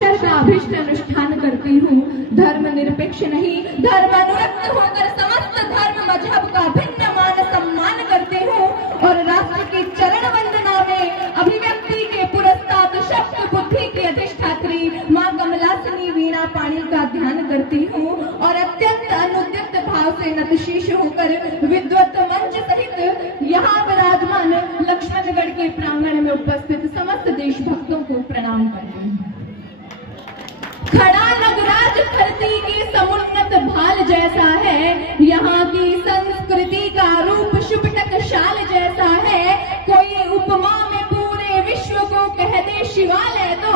का अभिष्ट अनुष्ठान करती हूँ। धर्म निरपेक्ष नहीं, धर्म अनुरक्त होकर समस्त धर्म मजहब का भिन्न मान सम्मान करती हूँ और राष्ट्र की चरण वंदना में अभिव्यक्ति के पुरस्ताद शब्द बुद्धि की अधिष्ठात्री माँ कमलासिनी वीणा पाणी का ध्यान करती हूँ और अत्यंत अनुद्यत भाव से नतशीश होकर विद्वत मंच सहित यहाँ विराजमान लक्ष्मणगढ़ के प्रांगण में उपस्थित समस्त देशभक्तों को प्रणाम करती हूँ। खड़ा नगराज धरती की समुन्नत भाल जैसा है, यहाँ की संस्कृति का रूप शुभ टकशाल जैसा है। कोई उपमा में पूरे विश्व को कह दे शिवालय तो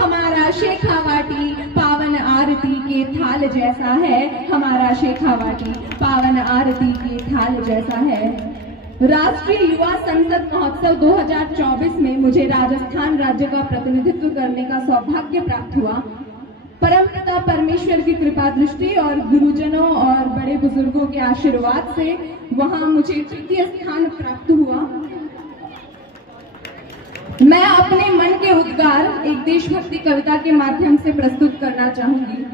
हमारा शेखावाटी पावन आरती के थाल जैसा है। हमारा शेखावाटी पावन आरती के थाल जैसा है। राष्ट्रीय युवा संसद महोत्सव 2024 में मुझे राजस्थान राज्य का प्रतिनिधित्व करने का सौभाग्य प्राप्त हुआ। परमपिता परमेश्वर की कृपा दृष्टि और गुरुजनों और बड़े बुजुर्गों के आशीर्वाद से वहां मुझे तृतीय स्थान प्राप्त हुआ। मैं अपने मन के उद्गार एक देशभक्ति कविता के माध्यम से प्रस्तुत करना चाहूंगी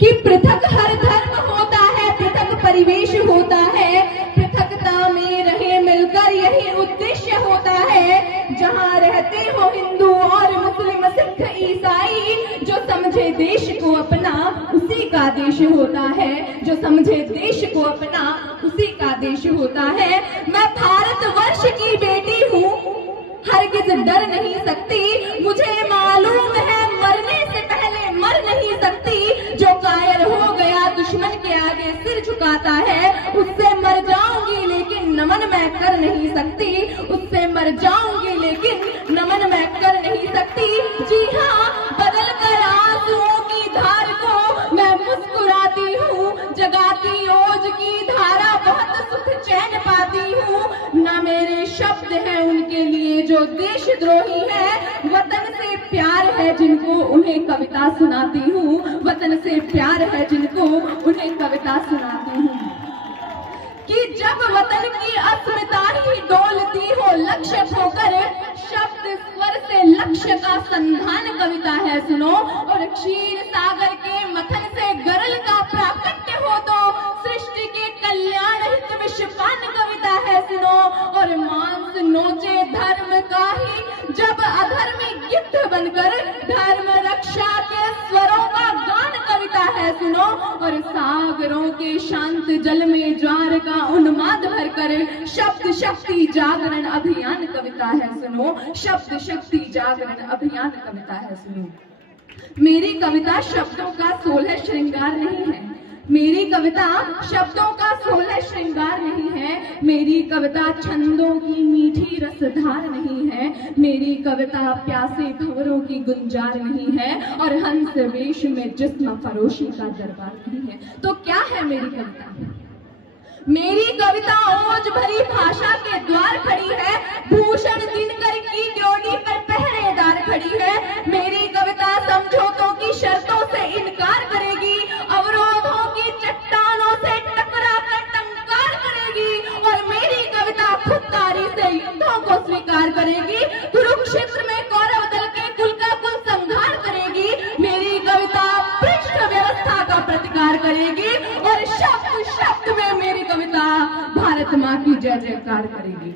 कि पृथक हर धर्म होता है, पृथक परिवेश होता है, पृथकता में रहे मिलकर यही उद्देश्य होता है। जहाँ रहते हो हिंदू और मुस्लिम सिख ईसाई, जो समझे देश को अपना उसी का देश होता है। जो समझे देश को अपना उसी का देश होता है। मैं भारतवर्ष की बेटी हूँ, हरगिज डर नहीं सकती। मुझे मालूम है मरने से पहले मर नहीं सकती। जो कायर हो गया दुश्मन के आगे सिर झुकाता है, उससे मर जाऊंगी लेकिन नमन मैं कर नहीं सकती। उससे मर जाऊंगी लेकिन नमन मैं कर नहीं सकती। जी हाँ, बदल कर आंसुओं की धार को मैं मुस्कुराती हूँ। जगाती ओज की धारा बहुत सुख चैन पाती हूँ। ना मेरे शब्द हैं उनके लिए जो देशद्रोही है, वतन से प्यार है जिनको उन्हें कविता सुनाती हूँ। वतन से प्यार है जिनको उन्हें कविता सुनाती हूँ। कि जब वतन की अस्मिता ही डोलती हो लक्ष्य खोकर, शब्द स्वर से लक्ष्य का संधान कविता है सुनो। और क्षीर सागर के मथन से गरल का प्राकट्य हो तो सृष्टि के कल्याण हित विश्वपान कविता है सुनो। और मांस नोचे धर्म का ही जब अधर्मी गिद्ध बनकर धर्म रक्षा के स्वरों का गान कविता है सुनो। और सागरों के शांत जल में ज्वार का उन्माद भरकर शब्द शक्ति जागरण अभियान कविता है सुनो। शब्द शक्ति जागरण अभियान कविता है सुनो। मेरी कविता शब्दों का 16 श्रृंगार नहीं है। मेरी कविता शब्दों का 16 श्रृंगार नहीं है। मेरी कविता छंदों की मीठी रसधार नहीं है। मेरी कविता प्यासे भंवरों की गुंजार नहीं है और हंस वेश में जिस्म फरोशी का दरबार नहीं है। तो क्या है मेरी कविता? मेरी कविता ओज भरी भाषा के द्वार खड़ी है। भूषण दिनकर की ड्योढ़ी पर पहरेदार खड़ी है। मेरी कविता समझौतों की शर्तों से इनकार करेगी, अवरोधों की चट्टानों से टकरा कर टंकार करेगी। और मेरी कविता खुददारी से युद्धों को स्वीकार करेगी। कुरुक्षेत्र में कौरव दल के कुल का कुल संहार करेगी। मेरी कविता पृष्ठ व्यवस्था का प्रतिकार करेगी और शब्द शब्द में मेरी कविता भारत माँ की जय जयकार करेगी।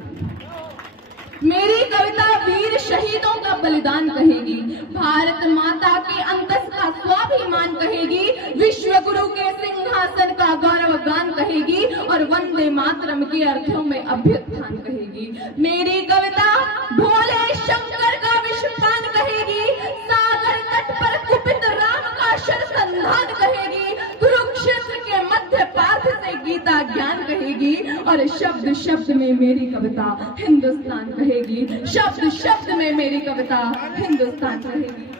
मेरी कविता वीर शहीदों का बलिदान कहेगी, भारत माता के अंतस का स्वाभिमान कहेगी, विश्व गुरु के सिंहासन का गौरव गान कहेगी और वंदे मातरम के अर्थों में अभ्युत्थान कहेगी। मेरी कविता भोले शंकर का विश्वपान कहेगी, सागर तट पर कुपित राम का शर संधान कहेगी, कुरुक्षेत्र के मध्य पार्थ से गीता ज्ञान कहेगी और शब्द शब्द में मेरी कविता हिंदुस्तान कहेगी। शब्द शब्द में मेरी कविता हिंदुस्तान कहेगी।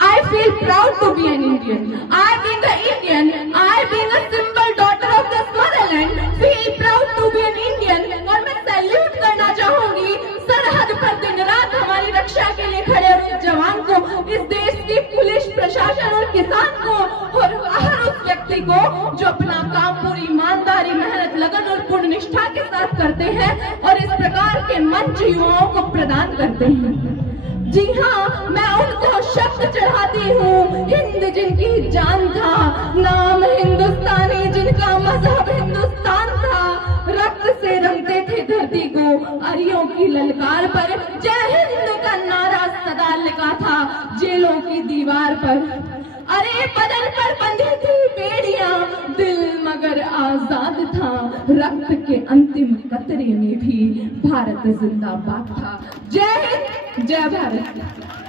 I feel proud to be an Indian. I being an Indian, I being a simple daughter of this motherland, feel proud to be an Indian। और मैं सैल्यूट करना चाहूंगी सरहद पर दिन रात हमारी रक्षा के लिए खड़े हुए जवान को, इस देश की पुलिस प्रशासन और किसान को और हर उस व्यक्ति को जो अपना काम पूरी ईमानदारी मेहनत लगन और पूर्ण निष्ठा के साथ करते हैं और इस प्रकार के मंच युवाओं को प्रदान करते हैं। जी हाँ, मैं उनको शब्द चढ़ाती हूँ, हिंद जिनकी जान था, नाम हिंदुस्तानी जिनका मजहब हिंदुस्तान था, रक्त से रंगते थे धरती को, अरियों की ललकार पर जय हिंद का नारा सदा लिखा था जेलों की दीवार पर। अरे बदन पर बंधी थी बेड़ियां, दिल मगर आजाद था, रक्त के अंतिम कतरे में भी भारत जिंदाबाद था। जय हिंद, जय भारत।